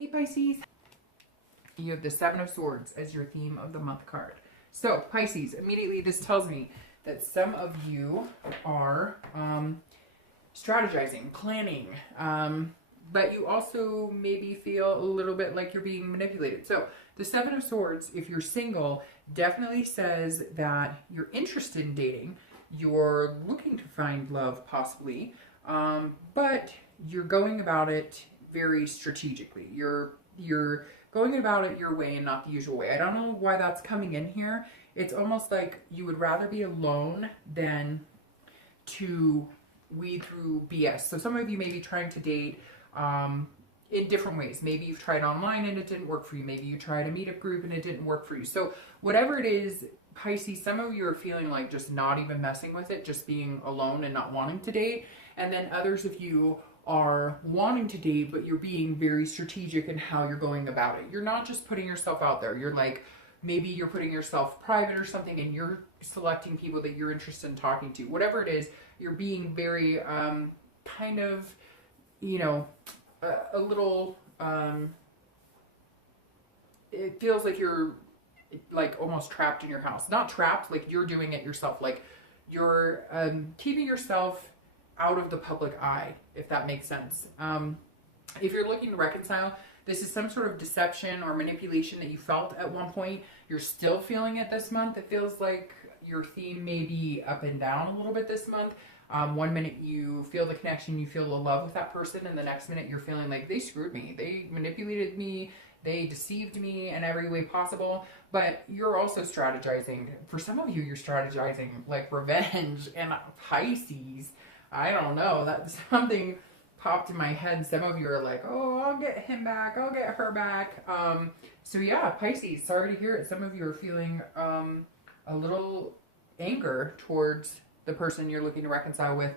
Hey Pisces, you have the Seven of Swords as your theme of the month card. So Pisces, immediately this tells me that some of you are strategizing, planning, but you also maybe feel a little bit like you're being manipulated. So the Seven of Swords, if you're single, definitely says that you're interested in dating, you're looking to find love possibly, but you're going about it very strategically. You're going about it your way and not the usual way. I don't know why that's coming in here. It's almost like you would rather be alone than to weed through BS. So some of you may be trying to date in different ways. Maybe you've tried online and it didn't work for you. Maybe you tried a meetup group and it didn't work for you. So whatever it is, Pisces, some of you are feeling like just not even messing with it, just being alone and not wanting to date. And then others of you are wanting to date, but you're being very strategic in how you're going about it. You're not just putting yourself out there. You're like, maybe you're putting yourself private or something and you're selecting people that you're interested in talking to. Whatever it is, you're being very kind of, you know, a little, it feels like you're like almost trapped in your house. Not trapped, like you're doing it yourself. Like you're keeping yourself out of the public eye, if that makes sense. If you're looking to reconcile, this is some sort of deception or manipulation that you felt at one point. You're still feeling it this month. It feels like your theme may be up and down a little bit this month. One minute you feel the connection, you feel the love with that person, and the next minute you're feeling like they screwed me, they manipulated me, they deceived me in every way possible. But you're also strategizing. For some of you, you're strategizing like revenge. And Pisces, I don't know, that something popped in my head. Some of you are like, oh, I'll get him back, I'll get her back. So yeah, Pisces, sorry to hear it. Some of you are feeling a little anger towards the person you're looking to reconcile with.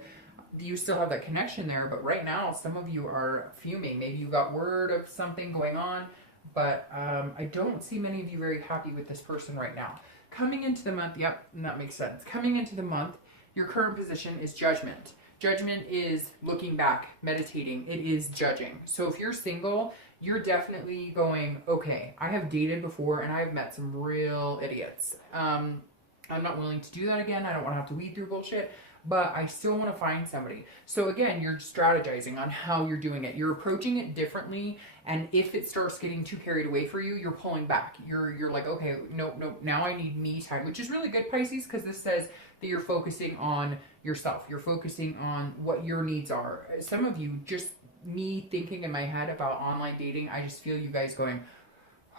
You still have that connection there, but right now some of you are fuming. Maybe you got word of something going on, but I don't see many of you very happy with this person right now. Coming into the month, yep, that makes sense. Coming into the month, your current position is judgment. Judgment is looking back, meditating. It is judging. So if you're single, you're definitely going, okay, I have dated before and I've met some real idiots. I'm not willing to do that again. I don't want to have to weed through bullshit, but I still want to find somebody. So again, you're strategizing on how you're doing it. You're approaching it differently. And if it starts getting too carried away for you, you're pulling back. You're like, okay, no, now I need me time, which is really good, Pisces, because this says that you're focusing on yourself. You're focusing on what your needs are. Some of you, just me thinking in my head about online dating, I just feel you guys going,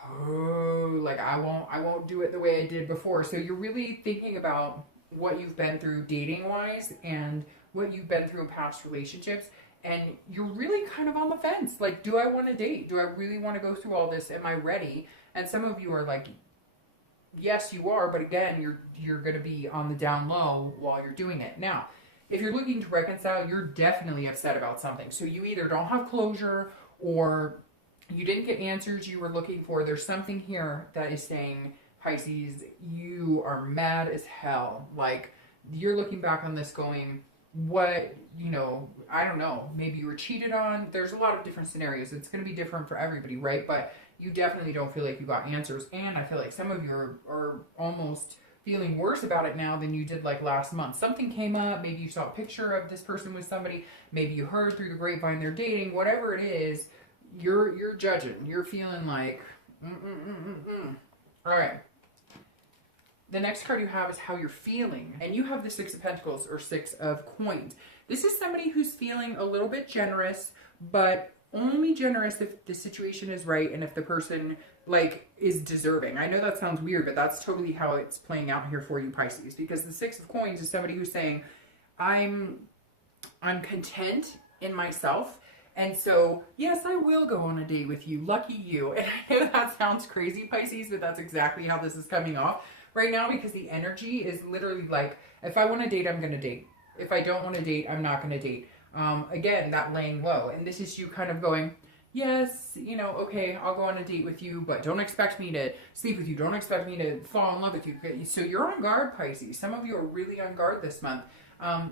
oh, like I won't do it the way I did before. So you're really thinking about what you've been through dating wise and what you've been through in past relationships, and you're really kind of on the fence. Like, do I want to date? Do I really want to go through all this? Am I ready? And some of you are like, yes, you are, but again, you're going to be on the down low while you're doing it. Now, if you're looking to reconcile, you're definitely upset about something. So you either don't have closure or you didn't get answers you were looking for. There's something here that is saying, Pisces, you are mad as hell. Like, you're looking back on this going, what, I don't know, maybe you were cheated on. There's a lot of different scenarios. It's going to be different for everybody, right? But you definitely don't feel like you got answers. And I feel like some of you are almost feeling worse about it now than you did like last month. Something came up. Maybe you saw a picture of this person with somebody. Maybe you heard through the grapevine they're dating. Whatever it is, you're judging. You're feeling like, All right. The next card you have is how you're feeling. And you have the Six of Pentacles or Six of Coins. This is somebody who's feeling a little bit generous, but only generous if the situation is right and if the person is deserving. I know that sounds weird, but that's totally how it's playing out here for you, Pisces, because the Six of Coins is somebody who's saying, I'm content in myself. And so, yes, I will go on a date with you. Lucky you. And I know that sounds crazy, Pisces, but that's exactly how this is coming off right now, because the energy is literally like, if I want to date, I'm going to date. If I don't want to date, I'm not going to date. Again, that laying low. And this is you kind of going, yes, okay, I'll go on a date with you, but don't expect me to sleep with you. Don't expect me to fall in love with you. So you're on guard, Pisces. Some of you are really on guard this month.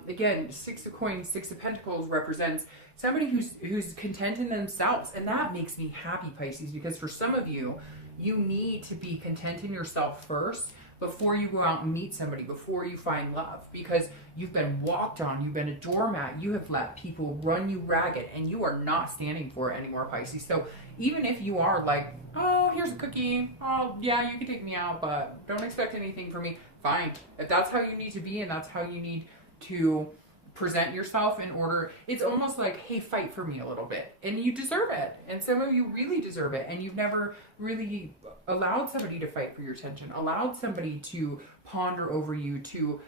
Again, Six of Coins, Six of Pentacles represents somebody who's content in themselves. And that makes me happy, Pisces, because for some of you, you need to be content in yourself first before you go out and meet somebody, before you find love, because you've been walked on, you've been a doormat, you have let people run you ragged, and you are not standing for it anymore, Pisces. So even if you are like, oh, here's a cookie, oh yeah, you can take me out, but don't expect anything from me, fine. If that's how you need to be and that's how you need to present yourself in order, it's almost like, hey, fight for me a little bit, and you deserve it. And some of you really deserve it, and you've never really allowed somebody to fight for your attention, allowed somebody to ponder over you, to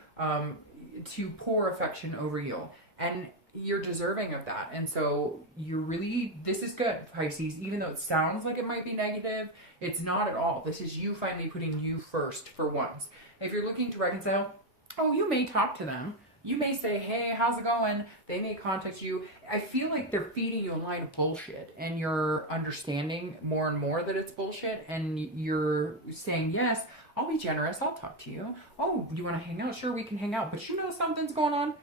pour affection over you, and you're deserving of that. And so you're really, this is good, Pisces. Even though it sounds like it might be negative, it's not at all. This is you finally putting you first for once. If you're looking to reconcile, oh, you may talk to them. You may say, hey, how's it going? They may contact you. I feel like they're feeding you a line of bullshit, and you're understanding more and more that it's bullshit, and you're saying, yes, I'll be generous. I'll talk to you. Oh, you want to hang out? Sure, we can hang out. But you know something's going on?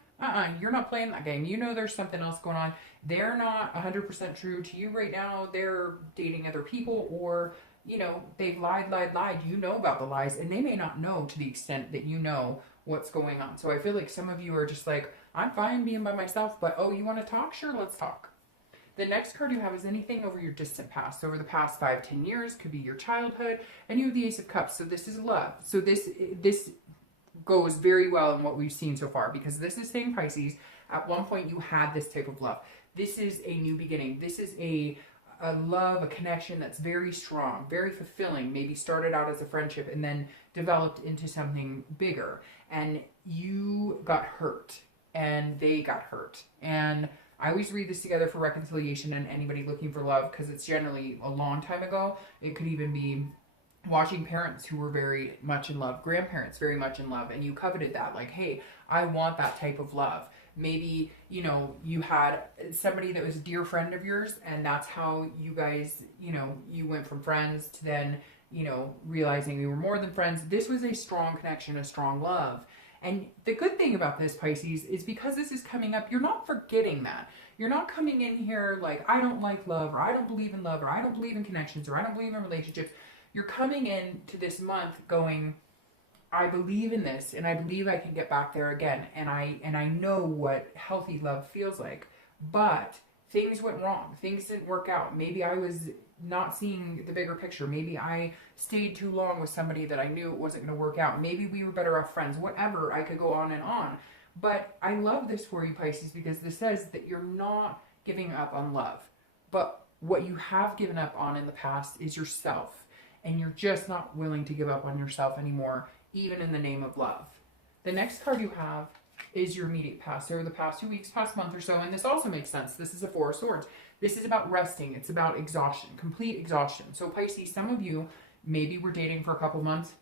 You're not playing that game. You know there's something else going on. They're not 100% true to you right now. They're dating other people, or, you know, they've lied. You know about the lies, and they may not know to the extent that you know what's going on. So I feel like some of you are just like, I'm fine being by myself, but oh, you want to talk? Sure, let's talk. The next card you have is anything over your distant past, over the past 5-10 years, could be your childhood, and you have the Ace of Cups. So this is love. So this goes very well in what we've seen so far, because this is saying, Pisces, at one point you had this type of love. This is a new beginning. This is a love, a connection that's very strong, very fulfilling, maybe started out as a friendship and then developed into something bigger. And you got hurt and they got hurt. And I always read this together for reconciliation and anybody looking for love, because it's generally a long time ago. It could even be watching parents who were very much in love, grandparents very much in love, and you coveted that, like, hey, I want that type of love. Maybe, you know, you had somebody that was a dear friend of yours, and that's how you guys, you know, you went from friends to then, you know, realizing you were more than friends. This was a strong connection, a strong love. And the good thing about this, Pisces, is because this is coming up, you're not forgetting that. You're not coming in here like, I don't like love, or I don't believe in love, or I don't believe in connections, or I don't believe in relationships. You're coming in to this month going, I believe in this, and I believe I can get back there again, and I know what healthy love feels like. But things went wrong. Things didn't work out. Maybe I was not seeing the bigger picture. Maybe I stayed too long with somebody that I knew it wasn't going to work out. Maybe we were better off friends. Whatever. I could go on and on. But I love this for you, Pisces, because this says that you're not giving up on love. But what you have given up on in the past is yourself. And you're just not willing to give up on yourself anymore, even in the name of love. The next card you have is your immediate past, over the past 2 weeks, past month or so, and this also makes sense. This is a Four of Swords. This is about resting. It's about exhaustion, complete exhaustion. So Pisces, some of you maybe were dating for a couple months.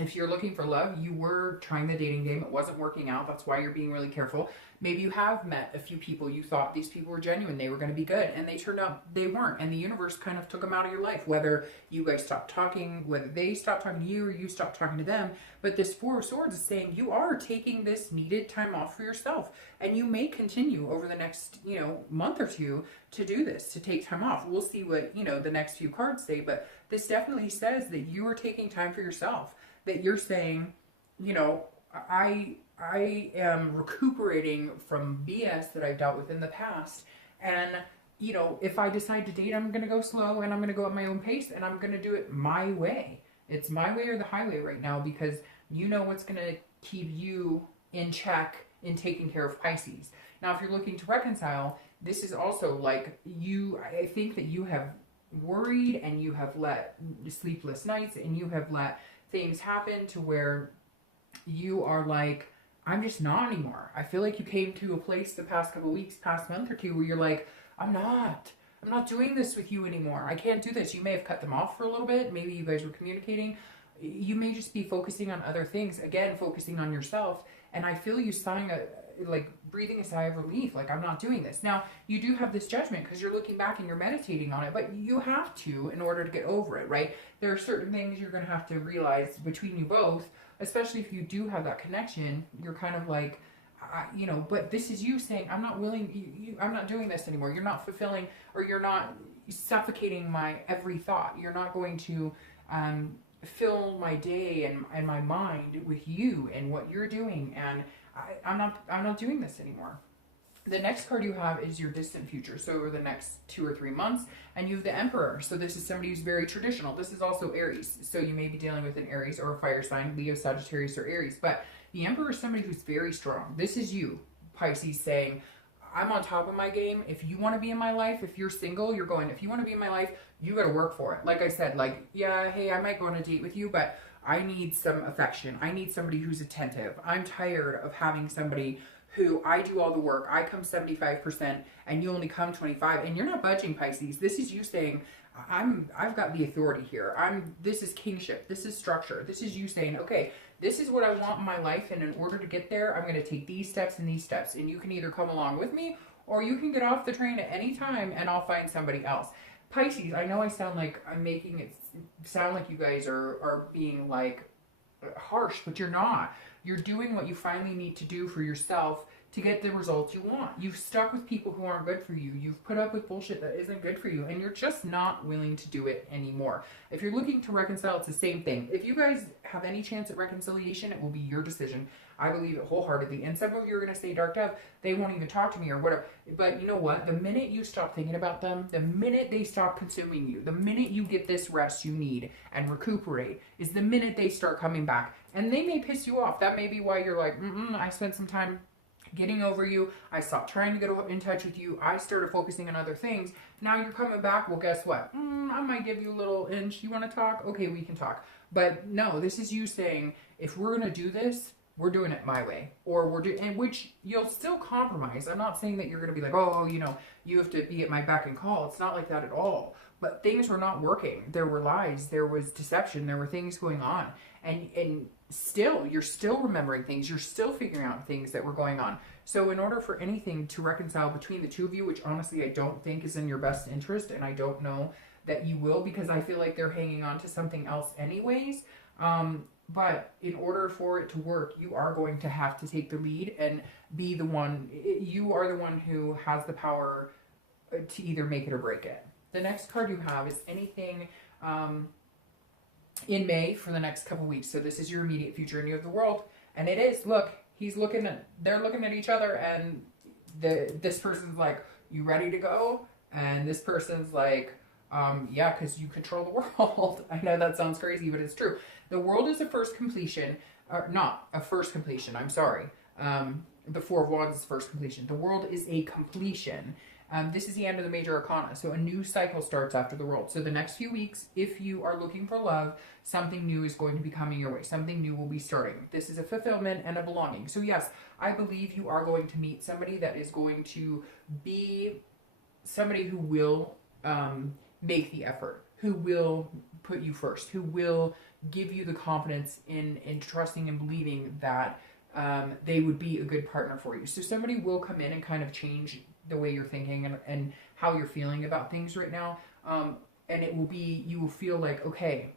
If you're looking for love, you were trying the dating game. It wasn't working out. That's why you're being really careful. Maybe you have met a few people. You thought these people were genuine. They were going to be good. And they turned out they weren't. And the universe kind of took them out of your life. Whether you guys stopped talking, whether they stopped talking to you or you stopped talking to them. But this Four of Swords is saying you are taking this needed time off for yourself. And you may continue over the next, month or two to do this, to take time off. We'll see what, the next few cards say. But this definitely says that you are taking time for yourself. That you're saying, I am recuperating from BS that I've dealt with in the past. And, if I decide to date, I'm going to go slow and I'm going to go at my own pace and I'm going to do it my way. It's my way or the highway right now, because you know what's going to keep you in check in taking care of Pisces. Now, if you're looking to reconcile, this is also like I think that you have worried and you have let sleepless nights and you have let things happen to where you are like, I'm just not anymore. I feel like you came to a place the past couple of weeks, past month or two, where you're like, I'm not doing this with you anymore. I can't do this. You may have cut them off for a little bit. Maybe you guys were communicating. You may just be focusing on other things. Again, focusing on yourself. And I feel you breathing a sigh of relief, like, I'm not doing this. Now, you do have this judgment because you're looking back and you're meditating on it, but you have to in order to get over it, right? There are certain things you're going to have to realize between you both, especially if you do have that connection. You're kind of like, you know, but this is you saying, I'm not willing, I'm not doing this anymore. You're not fulfilling, or you're not suffocating my every thought. You're not going to fill my day and my mind with you and what you're doing. And I'm not doing this anymore. The next card you have is your distant future. So over the next 2 or 3 months, and you have the Emperor. So this is somebody who's very traditional. This is also Aries. So you may be dealing with an Aries or a fire sign, Leo, Sagittarius, or Aries. But the Emperor is somebody who's very strong. This is you, Pisces, saying, I'm on top of my game. If you want to be in my life, if you're single, you're going, if you want to be in my life, you got to work for it. Like I said, like, yeah, hey, I might go on a date with you, but I need some affection. I need somebody who's attentive. I'm tired of having somebody who I do all the work. I come 75% and you only come 25, and you're not budging, Pisces. This is you saying, I've got the authority here. This is kingship. This is structure. This is you saying, okay, this is what I want in my life, and in order to get there, I'm going to take these steps and these steps, and you can either come along with me or you can get off the train at any time and I'll find somebody else. Pisces, I know I sound like I'm making it sound like you guys are being like harsh, but you're not. You're doing what you finally need to do for yourself to get the results you want. You've stuck with people who aren't good for you. You've put up with bullshit that isn't good for you, and you're just not willing to do it anymore. If you're looking to reconcile, it's the same thing. If you guys have any chance at reconciliation, it will be your decision. I believe it wholeheartedly. And some of you are going to say, Dark Dove, they won't even talk to me or whatever. But you know what? The minute you stop thinking about them, the minute they stop consuming you, the minute you get this rest you need and recuperate, is the minute they start coming back. And they may piss you off. That may be why you're like, I spent some time getting over you. I stopped trying to get in touch with you. I started focusing on other things. Now you're coming back. Well, guess what? I might give you a little inch. You want to talk? Okay, we can talk. But no, this is you saying, if we're going to do this, we're doing it my way. Or we're doing, and which you'll still compromise. I'm not saying that you're going to be like, oh, you know, you have to be at my beck and call. It's not like that at all. But things were not working. There were lies. There was deception. There were things going on. And still, you're still remembering things. You're still figuring out things that were going on. So in order for anything to reconcile between the two of you, which honestly I don't think is in your best interest, and I don't know that you will, because I feel like they're hanging on to something else anyways. But in order for it to work, you are going to have to take the lead and be the one. You are the one who has the power to either make it or break it. The next card you have is anything in May for the next couple weeks. So this is your immediate future, and you have the World. And it is, look, they're looking at each other, and this person's like, you ready to go? And this person's like, yeah, because you control the world. I know that sounds crazy, but it's true. The World is a first completion, or not a first completion, I'm sorry. The Four of Wands is first completion. The World is a completion. This is the end of the major arcana. So a new cycle starts after the World. So the next few weeks, if you are looking for love, something new is going to be coming your way. Something new will be starting. This is a fulfillment and a belonging. So yes, I believe you are going to meet somebody that is going to be somebody who will make the effort, who will put you first, who will give you the confidence in trusting and believing that they would be a good partner for you. So somebody will come in and kind of change the way you're thinking and how you're feeling about things right now. And it will be, you will feel like, okay,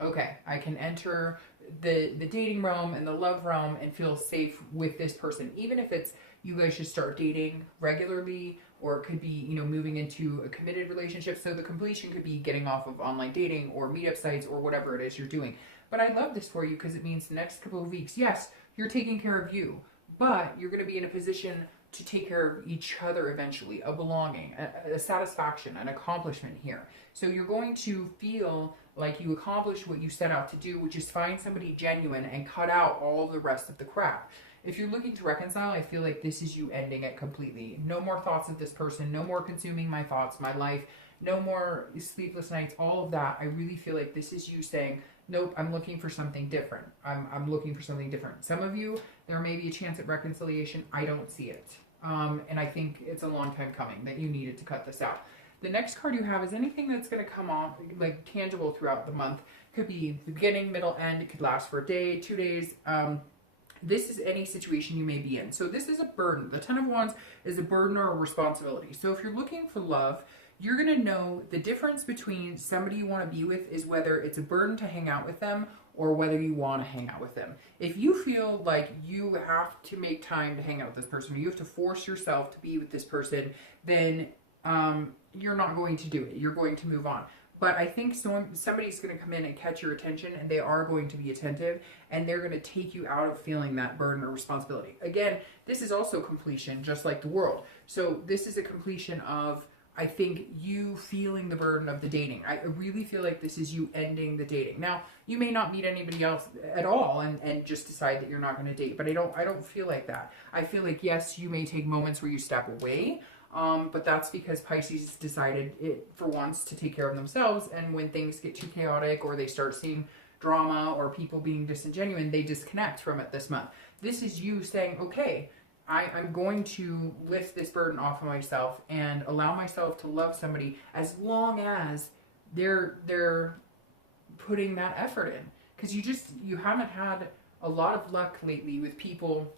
I can enter the dating realm and the love realm and feel safe with this person. Even if it's, you guys should start dating regularly, or it could be, you know, moving into a committed relationship. So the completion could be getting off of online dating or meetup sites or whatever it is you're doing. But I love this for you because it means the next couple of weeks, yes, you're taking care of you, but you're going to be in a position to take care of each other eventually, a belonging, a satisfaction, an accomplishment here. So you're going to feel like you accomplished what you set out to do, which is find somebody genuine and cut out all the rest of the crap. If you're looking to reconcile, I feel like this is you ending it completely. No more thoughts of this person, no more consuming my thoughts, my life, no more sleepless nights, all of that. I really feel like this is you saying, nope, I'm looking for something different. I'm looking for something different. Some of you, there may be a chance at reconciliation. I don't see it. And I think it's a long time coming that you needed to cut this out. The next card you have is anything that's going to come off, like tangible throughout the month. Could be the beginning, middle, end. It could last for a day, 2 days. This is any situation you may be in. So this is a burden. The Ten of Wands is a burden or a responsibility. So if you're looking for love, you're going to know the difference between somebody you want to be with is whether it's a burden to hang out with them or whether you want to hang out with them. If you feel like you have to make time to hang out with this person, or you have to force yourself to be with this person, then you're not going to do it. You're going to move on. But I think somebody's going to come in and catch your attention, and they are going to be attentive, and they're going to take you out of feeling that burden or responsibility. Again, this is also completion, just like the world. So this is a completion of, I think, you feeling the burden of the dating. I really feel like this is you ending the dating. Now, you may not meet anybody else at all and just decide that you're not going to date, but I don't feel like that. I feel like, yes, you may take moments where you step away, but that's because Pisces decided it for once to take care of themselves, and when things get too chaotic or they start seeing drama or people being disingenuine, they disconnect from it this month. This is you saying, okay, I'm going to lift this burden off of myself and allow myself to love somebody as long as they're putting that effort in. Because you haven't had a lot of luck lately with people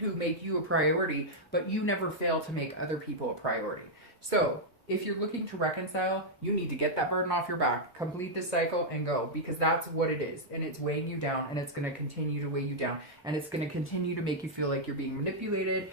who make you a priority, but you never fail to make other people a priority. So if you're looking to reconcile, you need to get that burden off your back, complete this cycle, and go, because that's what it is. And it's weighing you down, and it's going to continue to weigh you down, and it's going to continue to make you feel like you're being manipulated.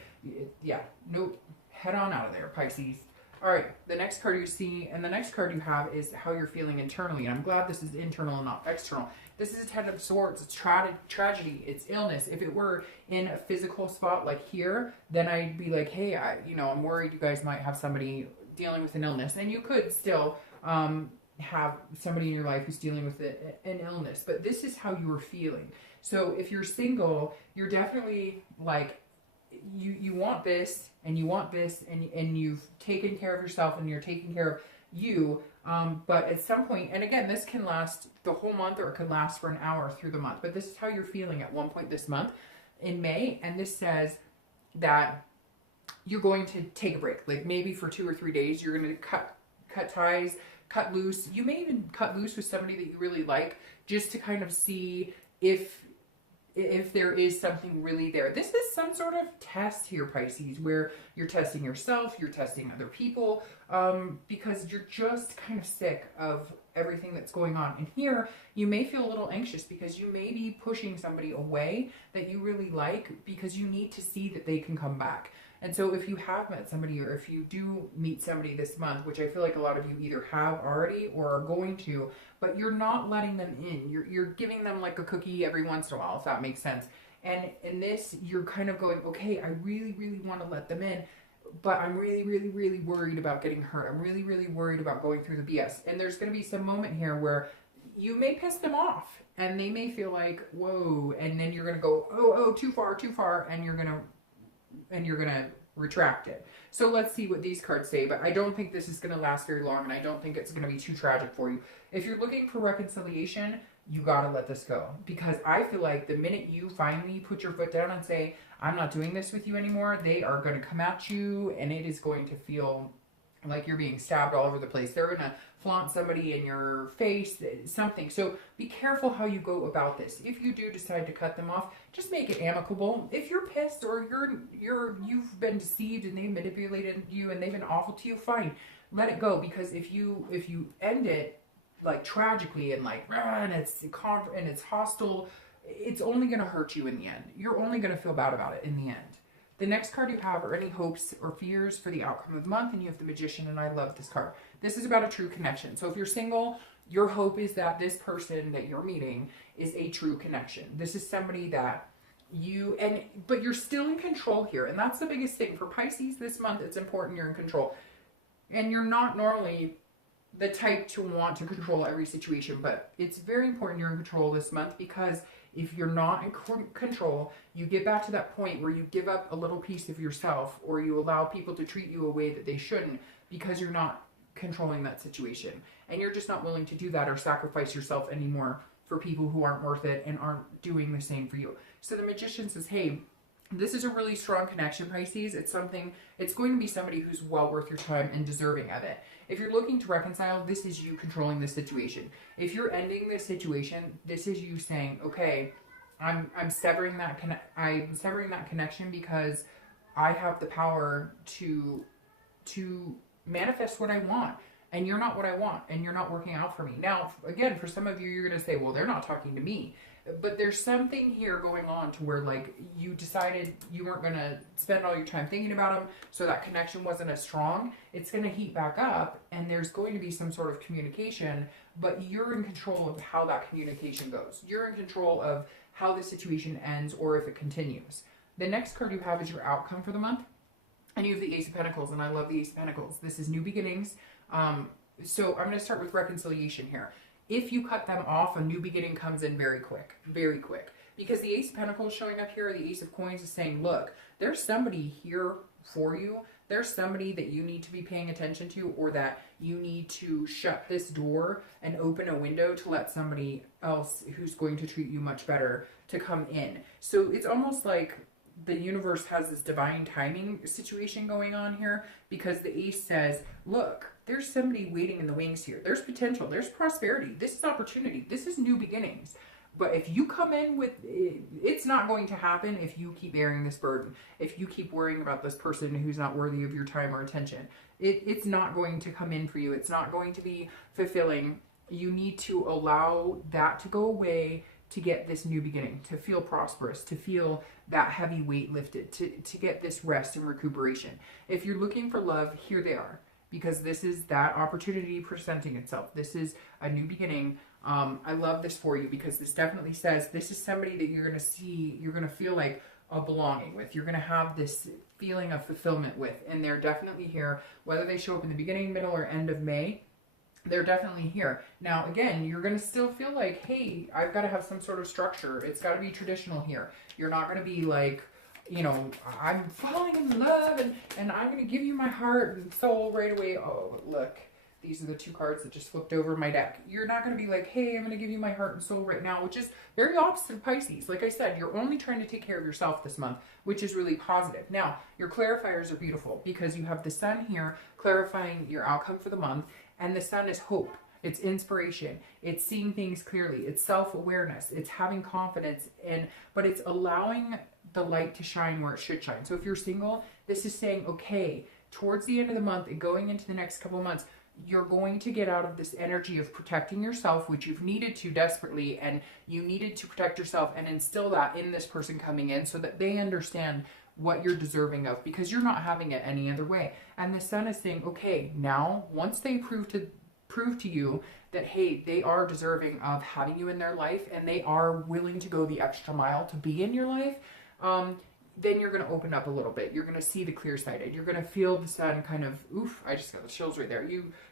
Yeah, nope, head on out of there, Pisces. All right, the next card you see, and the next card you have is how you're feeling internally. And I'm glad this is internal and not external. This is a Ten of Swords. It's tragedy. It's illness. If it were in a physical spot like here, then I'd be like, hey, I'm worried you guys might have somebody dealing with an illness. And you could still have somebody in your life who's dealing with an illness. But this is how you were feeling. So if you're single, you're definitely like, you want this and you want this, and you've taken care of yourself and you're taking care of you, but at some point, and again, this can last the whole month or it could last for an hour through the month, but this is how you're feeling at one point this month in May, and this says that you're going to take a break, like maybe for 2 or 3 days. You're going to cut ties, cut loose. You may even cut loose with somebody that you really like, just to kind of see if there is something really there. This is some sort of test here, Pisces, where you're testing yourself, you're testing other people, because you're just kind of sick of everything that's going on. And here, you may feel a little anxious because you may be pushing somebody away that you really like because you need to see that they can come back. And so if you have met somebody, or if you do meet somebody this month, which I feel like a lot of you either have already or are going to, but you're not letting them in. You're giving them like a cookie every once in a while, if that makes sense. And in this, you're kind of going, okay, I really, really want to let them in, but I'm really, really, really worried about getting hurt. I'm really, really worried about going through the BS. And there's going to be some moment here where you may piss them off, and they may feel like, whoa, and then you're going to go, oh, too far, and you're going to retract it. So let's see what these cards say, but I don't think this is going to last very long, and I don't think it's going to be too tragic for you. If you're looking for reconciliation, you got to let this go, because I feel like the minute you finally put your foot down and say, I'm not doing this with you anymore, they are going to come at you, and it is going to feel like you're being stabbed all over the place. They're going to flaunt somebody in your face, something. So be careful how you go about this. If you do decide to cut them off, just make it amicable. If you're pissed or you've been deceived and they've manipulated you and they've been awful to you, fine, let it go. Because if you end it like tragically and like and it's hostile, it's only going to hurt you in the end. You're only going to feel bad about it in the end. The next card you have are any hopes or fears for the outcome of the month, and you have the Magician, and I love this card. This is about a true connection. So if you're single, your hope is that this person that you're meeting is a true connection. This is somebody that but you're still in control here, and that's the biggest thing. For Pisces this month, it's important you're in control. And you're not normally the type to want to control every situation, but it's very important you're in control this month, because if you're not in control, you get back to that point where you give up a little piece of yourself, or you allow people to treat you a way that they shouldn't, because you're not controlling that situation. And you're just not willing to do that or sacrifice yourself anymore for people who aren't worth it and aren't doing the same for you. So the Magician says, hey, this is a really strong connection, Pisces. It's going to be somebody who's well worth your time and deserving of it. If you're looking to reconcile, this is you controlling the situation. If you're ending this situation, this is you saying, okay, I'm severing that connection because I have the power to manifest what I want. And you're not what I want, and you're not working out for me. Now, again, for some of you, you're going to say, well, they're not talking to me. But there's something here going on to where, like, you decided you weren't going to spend all your time thinking about them, so that connection wasn't as strong. It's going to heat back up, and there's going to be some sort of communication, but you're in control of how that communication goes. You're in control of how the situation ends or if it continues. The next card you have is your outcome for the month, and you have the Ace of Pentacles, and I love the Ace of Pentacles. This is new beginnings. So I'm going to start with reconciliation here. If you cut them off, a new beginning comes in very quick, because the Ace of Pentacles showing up here, the Ace of Coins is saying, look, there's somebody here for you. There's somebody that you need to be paying attention to, or that you need to shut this door and open a window to let somebody else who's going to treat you much better to come in. So it's almost like the universe has this divine timing situation going on here, because the Ace says, look, there's somebody waiting in the wings here. There's potential. There's prosperity. This is opportunity. This is new beginnings. But if you come in with, it's not going to happen if you keep bearing this burden. If you keep worrying about this person who's not worthy of your time or attention, it's not going to come in for you. It's not going to be fulfilling. You need to allow that to go away to get this new beginning, to feel prosperous, to feel that heavy weight lifted, to get this rest and recuperation. If you're looking for love, here they are, because this is that opportunity presenting itself. This is a new beginning. I love this for you, because this definitely says this is somebody that you're going to see, you're going to feel like a belonging with. You're going to have this feeling of fulfillment with, and they're definitely here, whether they show up in the beginning, middle, or end of May. They're definitely here. Now, again, you're going to still feel like, hey, I've got to have some sort of structure. It's got to be traditional here. You're not going to be like, you know, I'm falling in love and I'm going to give you my heart and soul right away. Oh, look, these are the two cards that just flipped over my deck. You're not going to be like, hey, I'm going to give you my heart and soul right now, which is very opposite of Pisces. Like I said, you're only trying to take care of yourself this month, which is really positive. Now, your clarifiers are beautiful, because you have the Sun here clarifying your outcome for the month. And the Sun is hope. It's inspiration. It's seeing things clearly. It's self-awareness. It's having confidence but it's allowing the light to shine where it should shine. So if you're single, this is saying, okay, towards the end of the month and going into the next couple of months, you're going to get out of this energy of protecting yourself, which you've needed to desperately, and you needed to protect yourself and instill that in this person coming in so that they understand what you're deserving of, because you're not having it any other way. And the Sun is saying, okay, now once they prove to you that, hey, they are deserving of having you in their life and they are willing to go the extra mile to be in your life, then you're going to open up a little bit. You're going to see the clear side. You're going to feel the Sun kind of, oof, I just got the chills right there.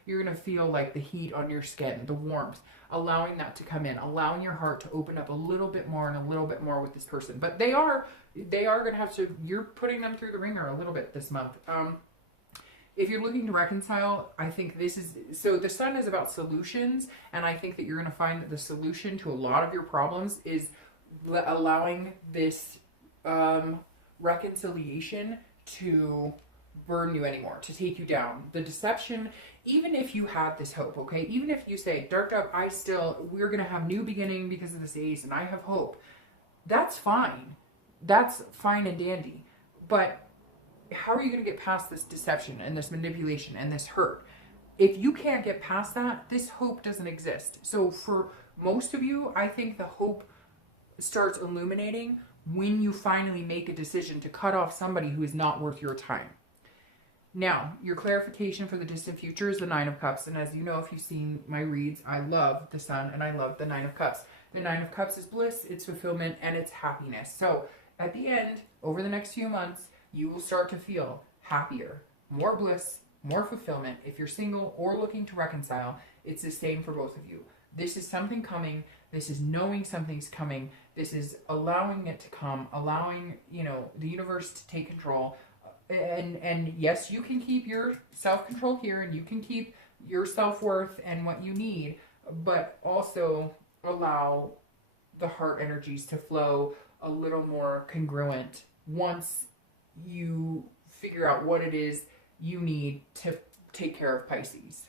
You're going to feel like the heat on your skin, the warmth, allowing that to come in, allowing your heart to open up a little bit more and a little bit more with this person. But they are going to have to, you're putting them through the ringer a little bit this month. If you're looking to reconcile, I think this is, so the Sun is about solutions, and I think that you're going to find that the solution to a lot of your problems is allowing this reconciliation to burn you anymore, to take you down. The deception, even if you had this hope, okay, even if you say, Dark Dove, we're going to have new beginning because of this Ace, and I have hope, that's fine. That's fine and dandy. But how are you going to get past this deception and this manipulation and this hurt? If you can't get past that, this hope doesn't exist. So for most of you, I think the hope starts illuminating when you finally make a decision to cut off somebody who is not worth your time. Now, your clarification for the distant future is the Nine of Cups. And as you know, if you've seen my reads, I love the Sun and I love the Nine of Cups. The Nine of Cups is bliss, it's fulfillment, and it's happiness. So at the end, over the next few months, you will start to feel happier, more bliss, more fulfillment. If you're single or looking to reconcile, it's the same for both of you. This is something coming. This is knowing something's coming. This is allowing it to come, allowing, the universe to take control. And yes, you can keep your self-control here, and you can keep your self-worth and what you need, but also allow the heart energies to flow a little more congruent once you figure out what it is you need to take care of Pisces.